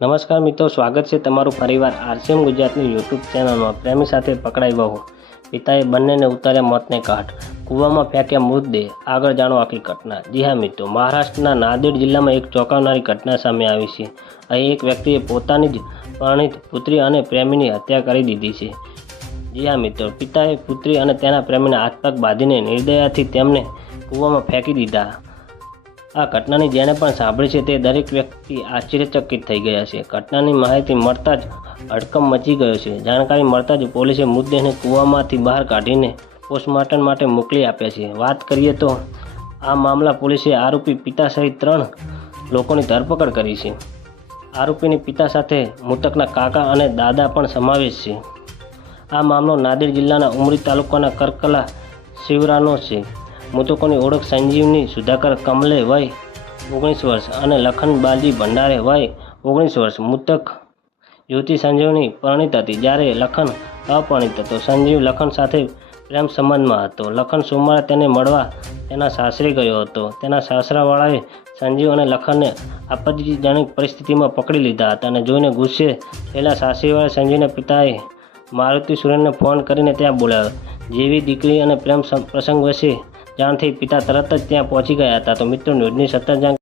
નમસ્કાર મિત્રો, સ્વાગત છે તમારું ફરીવાર આરસીએમ ગુજરાતની યુટ્યુબ ચેનલમાં. પ્રેમી સાથે પકડાઈ વહુ. પિતાએ બંનેને ઉતાર્યા મોતને કાઢ. કૂવામાં ફેંક્યા મૃતદેહ. આગળ જાણો આખી ઘટના. જી હા મિત્રો, મહારાષ્ટ્રના નાંદેડ જિલ્લામાં એક ચોંકાવનારી ઘટના સામે આવી છે. અહીં એક વ્યક્તિએ પોતાની જ પરણિત પુત્રી અને પ્રેમીની હત્યા કરી દીધી છે. જી હા મિત્રો, પિતાએ પુત્રી અને તેના પ્રેમીને હાથ પગ બાંધીને નિર્દયાથી તેમને કૂવામાં ફેંકી દીધા. આ ઘટનાની જેણે પણ સાંભળી છે તે દરેક વ્યક્તિ આશ્ચર્યચકિત થઈ ગયા છે. ઘટનાની માહિતી મળતા જ હડકંપ મચી ગયો છે. જાણકારી મળતા જ પોલીસે મૃતદેહને કૂવામાંથી બહાર કાઢીને પોસ્ટમોર્ટમ માટે મોકલી આપ્યા છે. વાત કરીએ તો આ મામલા પોલીસે આરોપી પિતા સહિત ત્રણ લોકોની ધરપકડ કરી છે. આરોપીની પિતા સાથે મૃતકના કાકા અને દાદા પણ સમાવેશ છે. આ મામલો નાદેડ જિલ્લાના ઉમરી તાલુકાના કરકલા શિવરાનો છે. મૃતકોની ઓળખ સંજીવની સુધાકર કમલે વય ઓગણીસ વર્ષ અને લખન બાલજી ભંડારે વય ઓગણીસ વર્ષ મૃતક જ્યોતિ સંજીવની પરણિત હતી. જ્યારે લખન અપરણિત હતો, સંજીવ લખન સાથે પ્રેમ સંબંધમાં હતો. લખન સોમવારે તેને મળવા તેના સાસરે ગયો હતો. તેના સાસરાવાળાએ સંજીવ અને લખનને આપત્તિજનક પરિસ્થિતિમાં પકડી લીધા હતા અને જોઈને ગુસ્સે થયેલા સાસરીવાળા સંજીવના પિતાએ મારુતિ સુરેનને ફોન કરીને ત્યાં બોલાવ્યો. જેવી દીકરી અને પ્રેમ પ્રસંગ વિશે જાણ પિતા તરત જ ત્યાં પહોંચી ગયા હતા. તો મિત્રો ન્યૂઝની સતત જાણ